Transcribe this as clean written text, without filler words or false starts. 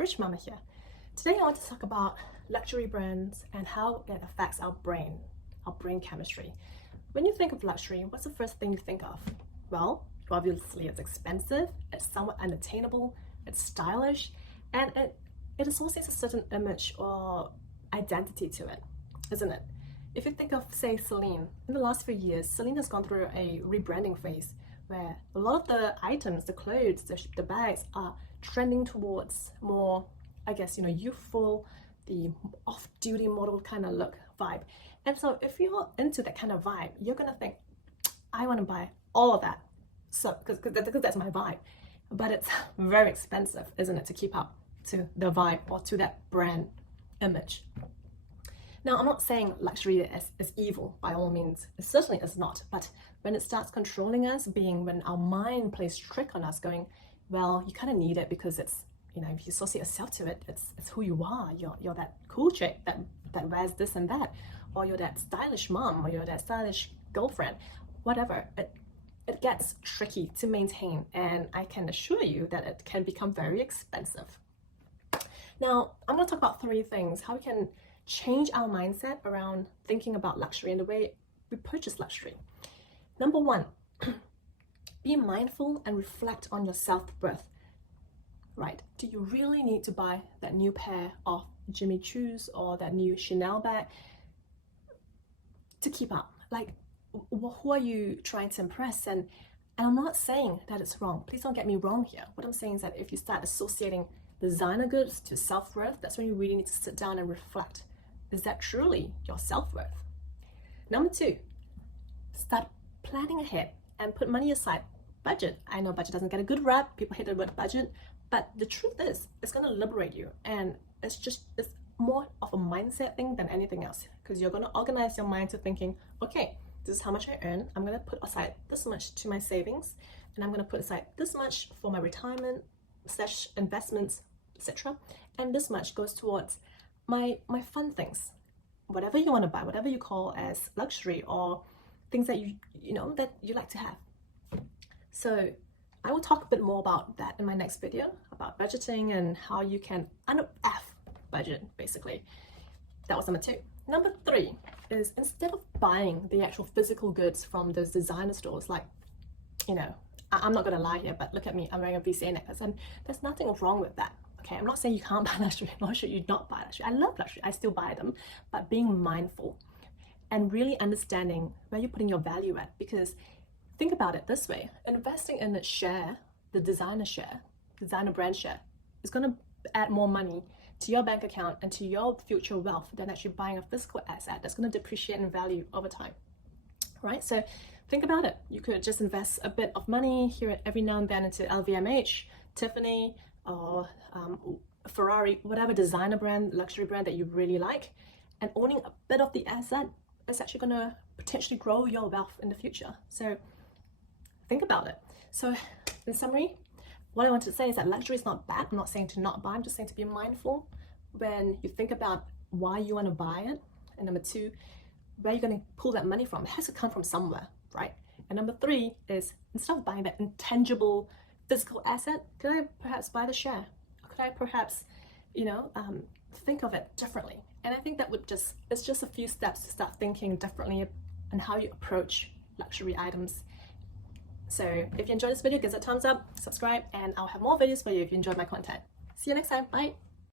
Rich Mama here. Today I want to talk about luxury brands and how it affects our brain chemistry. When you think of luxury, what's the first thing you think of? Well, obviously it's expensive, it's somewhat unattainable, it's stylish, and it associates a certain image or identity to it, isn't it? If you think of, say, Celine, in the last few years, Celine has gone through a rebranding phase where a lot of the items, the clothes, the bags are trending towards more, I guess, youthful, the off-duty model kind of look vibe. And so if you're into that kind of vibe, you're gonna think, I want to buy all of that. So, because that's my vibe. But it's very expensive, isn't it, to keep up to the vibe or to that brand image. Now, I'm not saying luxury is evil by all means. It certainly is not. But when it starts controlling us, when our mind plays trick on us, going, well, you kind of need it because it's, if you associate yourself to it, it's who you are. You're that cool chick that wears this and that, or you're that stylish mom, or you're that stylish girlfriend, whatever. It gets tricky to maintain, and I can assure you that it can become very expensive. Now, I'm going to talk about 3 things, how we can change our mindset around thinking about luxury and the way we purchase luxury. Number 1, be mindful and reflect on your self-worth. Right? Do you really need to buy that new pair of Jimmy Choos or that new Chanel bag to keep up? Like, who are you trying to impress? And I'm not saying that it's wrong. Please don't get me wrong here. What I'm saying is that if you start associating designer goods to self-worth, that's when you really need to sit down and reflect. Is that truly your self-worth? Number 2, start planning ahead and put money aside. Budget. I know budget doesn't get a good rap. People hate the word budget, but the truth is, it's going to liberate you, and it's more of a mindset thing than anything else, because you're going to organize your mind to thinking, okay, this is how much I earn. I'm going to put aside this much to my savings, and I'm going to put aside this much for my retirement / investments, etc. And this much goes towards my fun things, whatever you want to buy, whatever you call as luxury, or things that you like to have. So I will talk a bit more about that in my next video, about budgeting and how you can budget, basically. That was number 2. Number 3 is, instead of buying the actual physical goods from those designer stores, like, I'm not going to lie here, but look at me, I'm wearing a VCA necklace, and there's nothing wrong with that. Okay, I'm not saying you can't buy luxury, nor should you not buy luxury. I love luxury, I still buy them, but being mindful and really understanding where you're putting your value at. Because think about it this way, investing in the share, the designer brand share, is going to add more money to your bank account and to your future wealth than actually buying a physical asset that's going to depreciate in value over time, right? So think about it. You could just invest a bit of money here every now and then into LVMH, Tiffany, or Ferrari, whatever designer brand, luxury brand that you really like, and owning a bit of the asset is actually going to potentially grow your wealth in the future. So think about it. So in summary, what I want to say is that luxury is not bad. I'm not saying to not buy, I'm just saying to be mindful when you think about why you want to buy it. And number 2, where you're going to pull that money from. It has to come from somewhere, right? And number 3 is, instead of buying that intangible physical asset, could I perhaps buy the share? Or could I perhaps, think of it differently? And I think that it's just a few steps to start thinking differently on how you approach luxury items. So if you enjoyed this video, give it a thumbs up, subscribe, and I'll have more videos for you if you enjoyed my content. See you next time. Bye.